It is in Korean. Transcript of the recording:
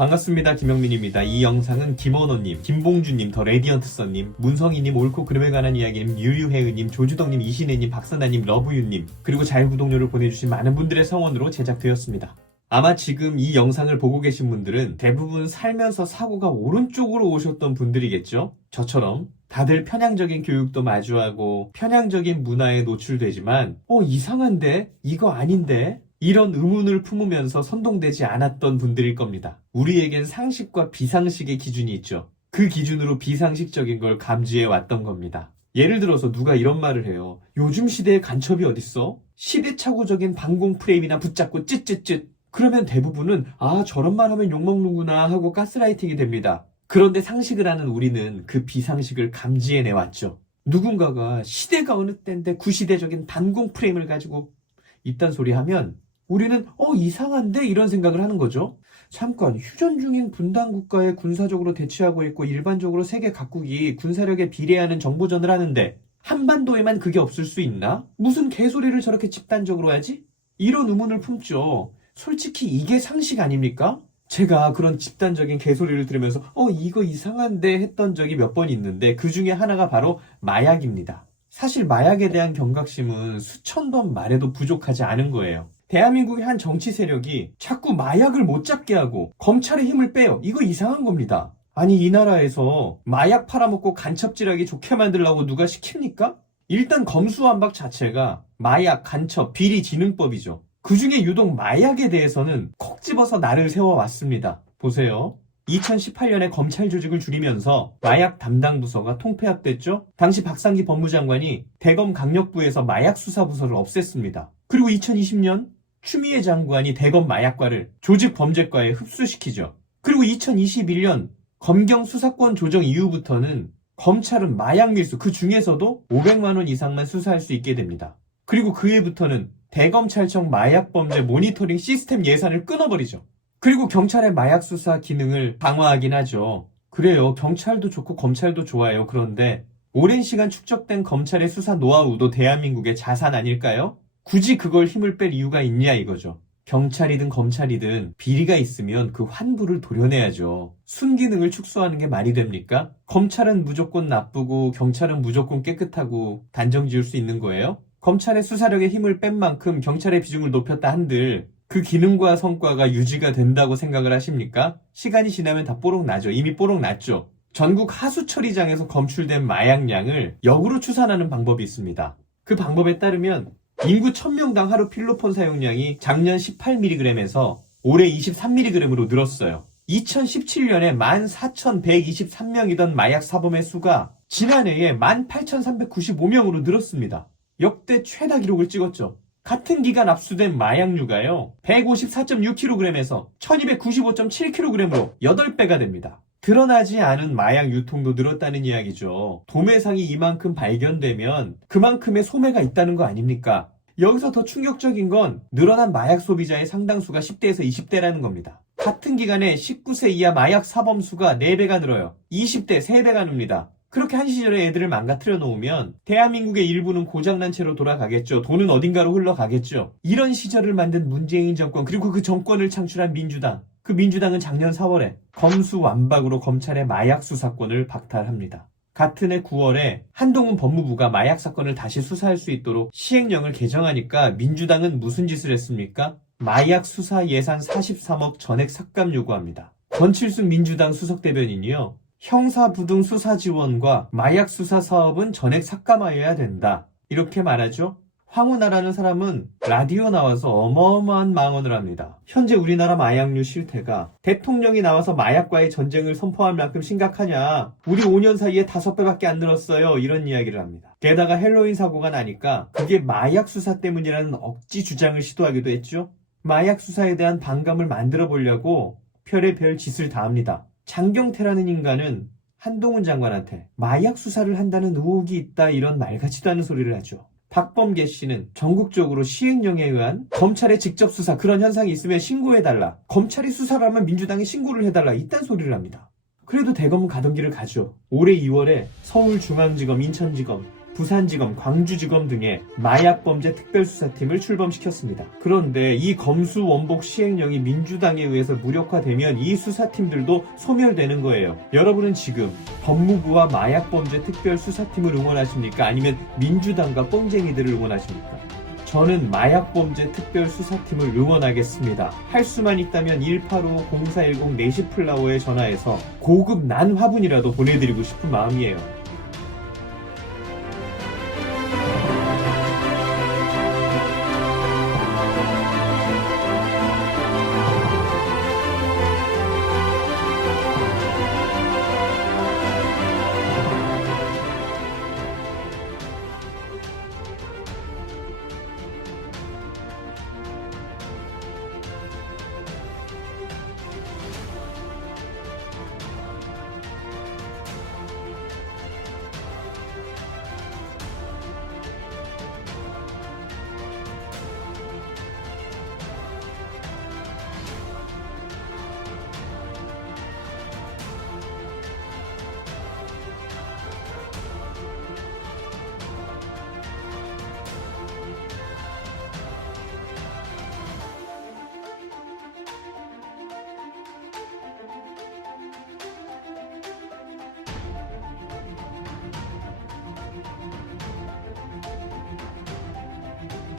반갑습니다. 김영민입니다. 이 영상은 김원호님, 김봉주님, 더 레디언트서님, 문성희님, 옳고 그름에 관한 이야기님, 유유혜은님, 조주덕님, 이신혜님, 박선아님, 러브유님, 그리고 자유구독료를 보내주신 많은 분들의 성원으로 제작되었습니다. 아마 지금 이 영상을 보고 계신 분들은 대부분 살면서 사고가 오른쪽으로 오셨던 분들이겠죠? 저처럼 다들 편향적인 교육도 마주하고 편향적인 문화에 노출되지만 이상한데? 이거 아닌데? 이런 의문을 품으면서 선동되지 않았던 분들일 겁니다. 우리에겐 상식과 비상식의 기준이 있죠. 그 기준으로 비상식적인 걸 감지해 왔던 겁니다. 예를 들어서 누가 이런 말을 해요. 요즘 시대에 간첩이 어딨어? 시대착오적인 방공 프레임이나 붙잡고 쯧쯧쯧. 그러면 대부분은 저런 말 하면 욕먹는구나 하고 가스라이팅이 됩니다. 그런데 상식을 아는 우리는 그 비상식을 감지해내왔죠. 누군가가 시대가 어느 때인데 구시대적인 단공 프레임을 가지고 이딴 소리 하면 우리는 이상한데? 이런 생각을 하는 거죠. 잠깐, 휴전 중인 분단 국가에 군사적으로 대치하고 있고 일반적으로 세계 각국이 군사력에 비례하는 정보전을 하는데 한반도에만 그게 없을 수 있나? 무슨 개소리를 저렇게 집단적으로 하지? 이런 의문을 품죠. 솔직히 이게 상식 아닙니까? 제가 그런 집단적인 개소리를 들으면서 이거 이상한데 했던 적이 몇 번 있는데 그 중에 하나가 바로 마약입니다. 사실 마약에 대한 경각심은 수천 번 말해도 부족하지 않은 거예요. 대한민국의 한 정치 세력이 자꾸 마약을 못 잡게 하고 검찰의 힘을 빼요. 이거 이상한 겁니다. 아니 이 나라에서 마약 팔아먹고 간첩질하기 좋게 만들려고 누가 시킵니까? 일단 검수완박 자체가 마약, 간첩, 비리 진흥법이죠. 그중에 유독 마약에 대해서는 콕 집어서 날을 세워왔습니다. 보세요. 2018년에 검찰 조직을 줄이면서 마약 담당 부서가 통폐합됐죠. 당시 박상기 법무장관이 대검 강력부에서 마약 수사 부서를 없앴습니다. 그리고 2020년 추미애 장관이 대검 마약과를 조직범죄과에 흡수시키죠. 그리고 2021년 검경 수사권 조정 이후부터는 검찰은 마약 밀수 그 중에서도 500만 원 이상만 수사할 수 있게 됩니다. 그리고 그 해부터는 대검찰청 마약범죄 모니터링 시스템 예산을 끊어버리죠. 그리고 경찰의 마약 수사 기능을 강화하긴 하죠. 그래요. 경찰도 좋고 검찰도 좋아요. 그런데 오랜 시간 축적된 검찰의 수사 노하우도 대한민국의 자산 아닐까요? 굳이 그걸 힘을 뺄 이유가 있냐 이거죠. 경찰이든 검찰이든 비리가 있으면 그 환부를 도려내야죠. 순기능을 축소하는 게 말이 됩니까? 검찰은 무조건 나쁘고 경찰은 무조건 깨끗하고 단정 지을 수 있는 거예요? 검찰의 수사력에 힘을 뺀 만큼 경찰의 비중을 높였다 한들 그 기능과 성과가 유지가 된다고 생각을 하십니까? 시간이 지나면 다 뽀록 나죠. 이미 뽀록 났죠. 전국 하수처리장에서 검출된 마약량을 역으로 추산하는 방법이 있습니다. 그 방법에 따르면 인구 1000명당 하루 필로폰 사용량이 작년 18mg에서 올해 23mg으로 늘었어요. 2017년에 14,123명이던 마약 사범의 수가 지난해에 18,395명으로 늘었습니다. 역대 최다 기록을 찍었죠. 같은 기간 압수된 마약류가요 154.6kg에서 1295.7kg으로 8배가 됩니다. 드러나지 않은 마약 유통도 늘었다는 이야기죠. 도매상이 이만큼 발견되면 그만큼의 소매가 있다는 거 아닙니까? 여기서 더 충격적인 건 늘어난 마약 소비자의 상당수가 10대에서 20대라는 겁니다. 같은 기간에 19세 이하 마약 사범 수가 4배가 늘어요. 20대 3배가 늡니다. 그렇게 한 시절에 애들을 망가뜨려 놓으면 대한민국의 일부는 고장난 채로 돌아가겠죠. 돈은 어딘가로 흘러가겠죠. 이런 시절을 만든 문재인 정권 그리고 그 정권을 창출한 민주당. 그 민주당은 작년 4월에 검수완박으로 검찰의 마약 수사권을 박탈합니다. 같은 해 9월에 한동훈 법무부가 마약 사건을 다시 수사할 수 있도록 시행령을 개정하니까 민주당은 무슨 짓을 했습니까? 마약 수사 예산 43억 전액 삭감 요구합니다. 권칠순 민주당 수석대변인이요. 형사부등 수사 지원과 마약 수사 사업은 전액 삭감하여야 된다. 이렇게 말하죠. 황운하라는 사람은 라디오 나와서 어마어마한 망언을 합니다. 현재 우리나라 마약류 실태가 대통령이 나와서 마약과의 전쟁을 선포할 만큼 심각하냐. 우리 5년 사이에 5배밖에 안 늘었어요. 이런 이야기를 합니다. 게다가 헬로윈 사고가 나니까 그게 마약 수사 때문이라는 억지 주장을 시도하기도 했죠. 마약 수사에 대한 반감을 만들어 보려고 별의별 짓을 다 합니다. 장경태라는 인간은 한동훈 장관한테 마약 수사를 한다는 의혹이 있다 이런 말 같지도 않은 소리를 하죠. 박범계 씨는 전국적으로 시행령에 의한 검찰의 직접 수사 그런 현상이 있으면 신고해달라. 검찰이 수사를 하면 민주당이 신고를 해달라. 이딴 소리를 합니다. 그래도 대검은 가던 길을 가죠. 올해 2월에 서울중앙지검, 인천지검 부산지검, 광주지검 등의 마약범죄 특별수사팀을 출범시켰습니다. 그런데 이 검수원복 시행령이 민주당에 의해서 무력화되면 이 수사팀들도 소멸되는 거예요. 여러분은 지금 법무부와 마약범죄 특별수사팀을 응원하십니까? 아니면 민주당과 뻥쟁이들을 응원하십니까? 저는 마약범죄 특별수사팀을 응원하겠습니다. 할 수만 있다면 185-0410 4시플라워에 전화해서 고급 난 화분이라도 보내드리고 싶은 마음이에요.